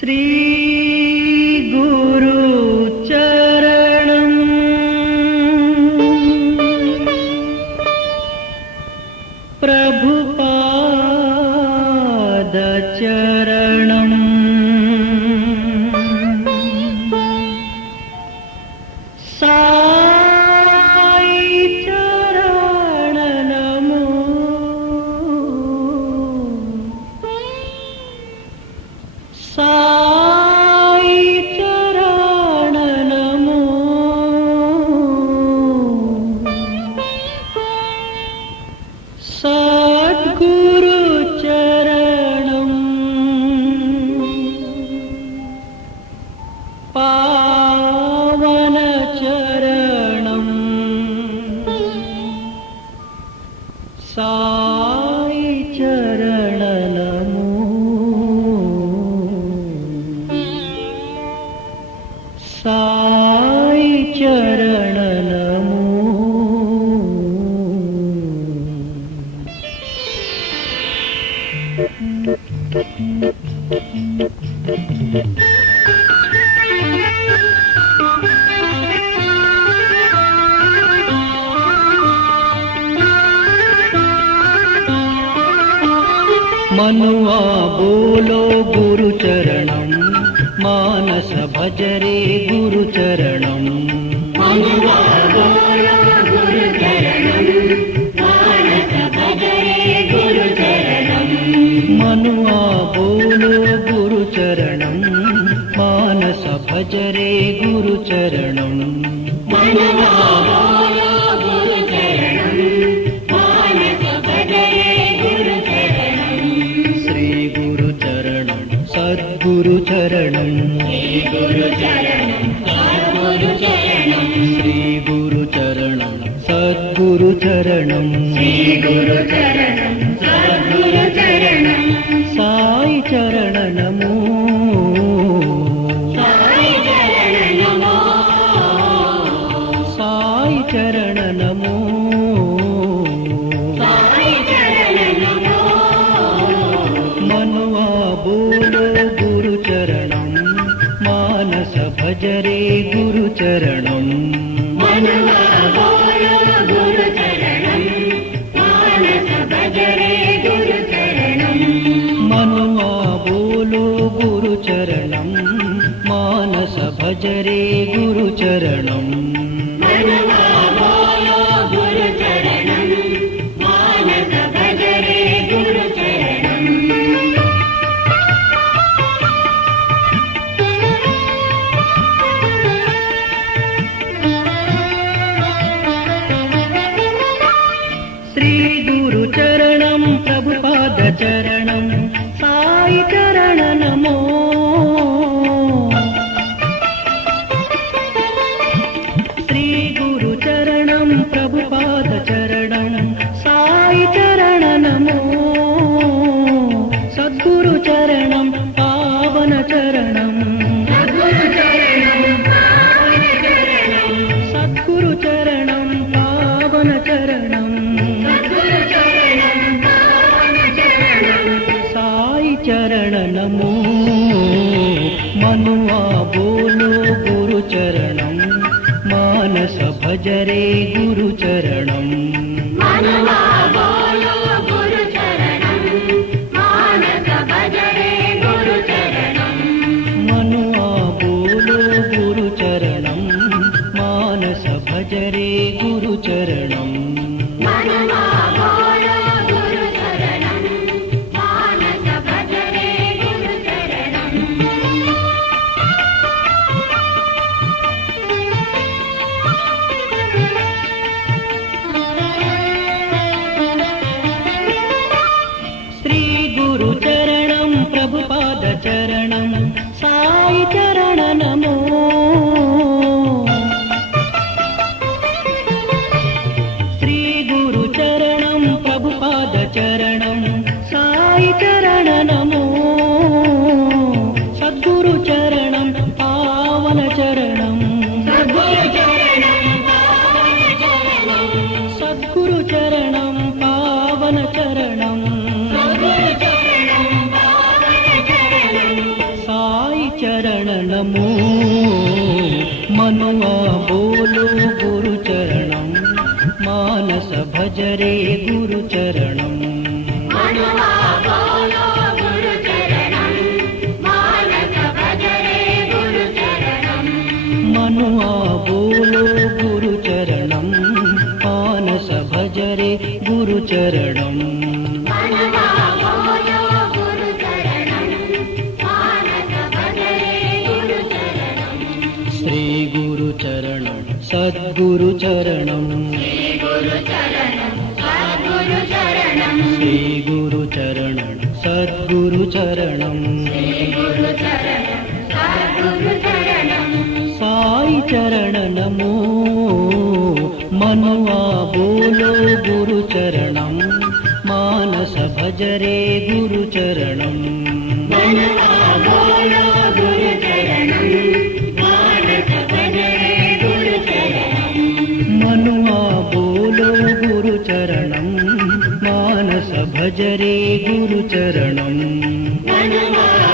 श्री गुरु चरणं प्रभुपाद चरणं साई चरण नमो साई चरण नमो सद्गुरु चरणं पावन चरणं साई चरण नमो साई चरण नमो मनुआ बोलो गुरु चरणं मानस भजरे गुरु चरणं मनुआ बोलो गुरु चरणं मानस भजरे गुरु चरणं मनुआ बोलो गुरु चरणं मानस भजरे गुरु चरणं मनुआ बोलो गुरु चरणं मानस भजरे गुरु चरणं श्री गुरु चरणं सद्गुरु चरणं श्री गुरु चरणं सद्गुरु चरणं श्री गुरु चरणं सद्गुरु चरणं श्री गुरु चरणं सद्गुरु चरणं साई चरण नमो साई चरण नमो साई चरण नमो साई चरण नमो मनुआ बोलो गुरु चरणं मानस भजरे गुरु चरणं मनुआ बोलो गुरु चरणं मानस भजरे गुरु चरणं मनुआ बोलो गुरु चरणं मानस भजरे गुरु चरणं मनुआ बोलो गुरु चरणं मानस भजरे गुरु चरणं श्री गुरु चरणं प्रभुपाद चरणं साई चरण नमो श्री गुरु चरणं प्रभुपाद चरणं साई चरण नमो सद्गुरु चरणं पावन चरणं सद्गुरु चरणं पावन चरणं सद्गुरु चरणं पावन चरणं सद्गुरु चरणं पावन चरणं साई चरण नमो मनुआ बोलो गुरु चरणं मानस भजरे गुरु चरणं मनुआ बोलो गुरु चरणं मानस भजरे गुरु चरणं मनुआ बोलो गुरु चरणं मानस भजरे गुरु चरणं मनुआ बोलो गुरु चरणं मानस भजरे गुरु चरणं नमो मनुआ बोलो गुरु चरणम मानस भजरे गुरु चरणम मनुआ बोलो गुरु चरणम मानस भजरे गुरु चरणम मनुआ बोलो गुरु चरणम मानस भजरे गुरु चरणम मनुआ बोलो गुरु चरणम मानस भजरे गुरु चरणम श्री गुरु चरणम सद्गुरु चरणम गुरु चरणम सद्गुरु चरणम श्री गुरु चरणम सद्गुरु चरणम गुरु चरणम सद्गुरु चरणम साई चरण नमो मनुआ बोलो गुरु चरणम मानस भजरे गुरु चरणम मनुआ बोलो गुरु चरणम मानस भजरे गुरु चरणम मनुआ बोलो गुरु चरणम मानस भजरे गुरु चरणम मनुआ